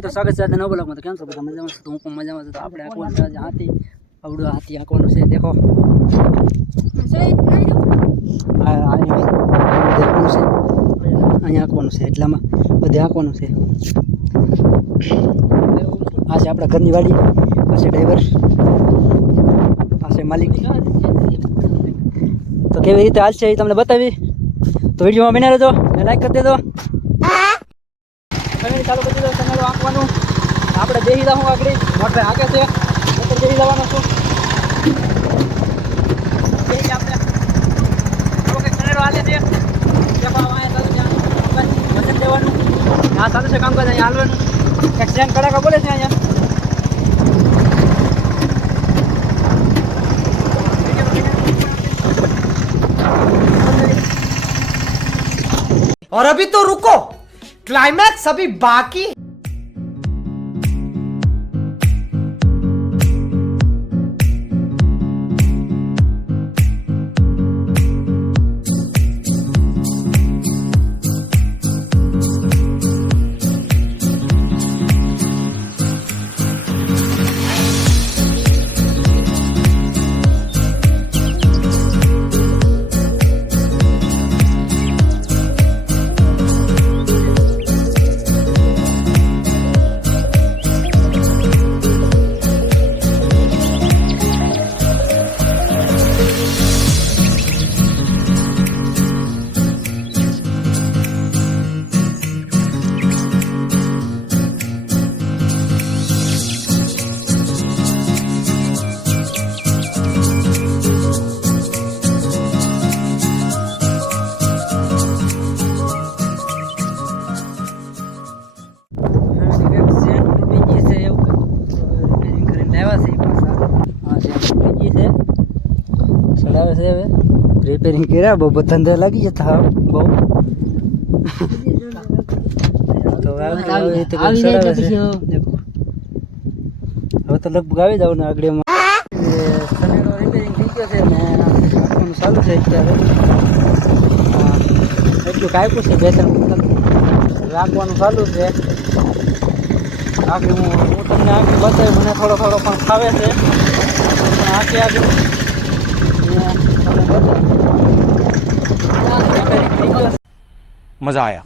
હાય તો સ્વાગત છે આજના નવા બ્લોગમાં. તો કેમ છો બધા મજામાં છો? તો હું પણ મજામાં છું. તો આપણે આંકવાનું છે આજે હાથી, આવડું હાથી આંકવાનું છે. દેખો અહીંયા આંકવાનું છે, એટલામાં બધે આંકવાનું છે. આ છે આપણા ઘરની વાડી, પાસે ડ્રાઈવર, પાસે માલિક. તો કેવી રીતે હાલ છે એ તમને બતાવી. તો વિડીયોમાં બન્યા રહેજો, લાઈક કરી દેજો. ચાલુ કરી દીધો ચેનલ આંકવાનું. આપણે બેસી જાઉં આગળ, મોટરભાઈ હાંકે છે, મોટર બેસી જવાનો છું. બેસી આપણે કંઈક ચેનલો હાલે છે, વજન દેવાનું. આ ચાલુ છે કામ કરે, અહીંયા હાલવાનું. કંઈક ચેન કડાકા બોલે છે અહીંયા. और अभी तो रुको, क्लाइमैक्स अभी बाकी। ચડાવે છે હવે રિપેરિંગ કર્યા. બહુ ધંધા લાગી જતા બહુ. તો હવે તો લગભગ આવી જવાનું આગળમાં. સનેડો રિપેરિંગ થઈ ગયો છે ને રાખવાનું ચાલુ છે અત્યારે. એટલું કાપ્યું છે, 2-3 રાખવાનું ચાલુ છે. આગળ હું તમને આગળ બતાવી, મને થોડો પણ ફાવે છે, પણ આગળ मजा आया।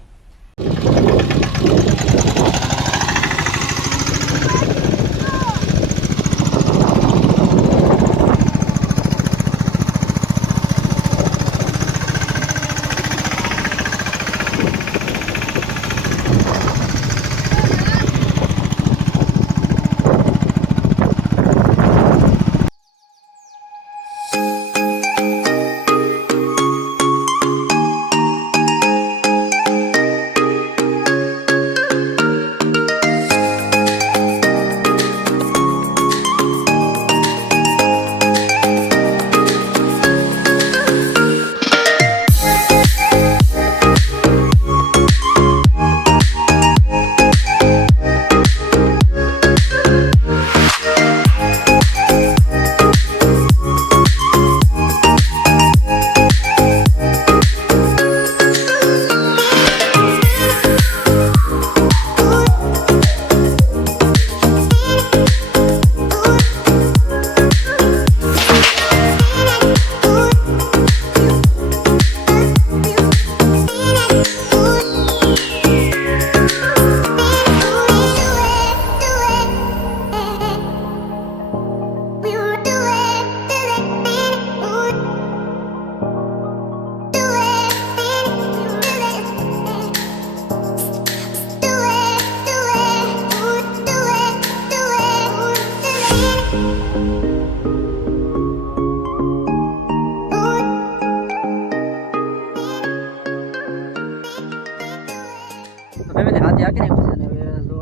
ફેમિલી હાથી આંકી નાખ્યું છે ને હવે જો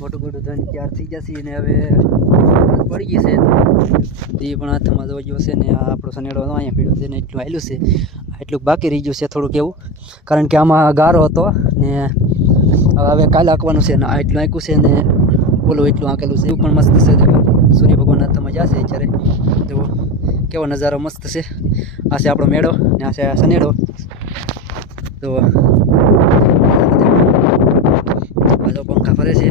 મોટું ધન તૈયાર થઈ જશે ને હવે પડી ગઈ છે. તો એ પણ હાથમાં જોઈ ગયો છે ને આ આપણો સનેડો અહીંયા પીડ્યો છે ને એટલું હાલ્યું છે. એટલું બાકી રહી ગયું છે થોડુંક એવું, કારણ કે આમાં ગારો હતો ને હવે કાલે આંકવાનું છે ને આ એટલું આંક્યું છે ને બોલો એટલું આંકેલું છે. એવું પણ મસ્ત છે. સૂર્ય ભગવાન હાથમાં જશે અત્યારે. તો કેવો નજારો મસ્ત છે. આ છે આપણો મેળો ને આ છે સનેડો. તો પંખા ફરે છે.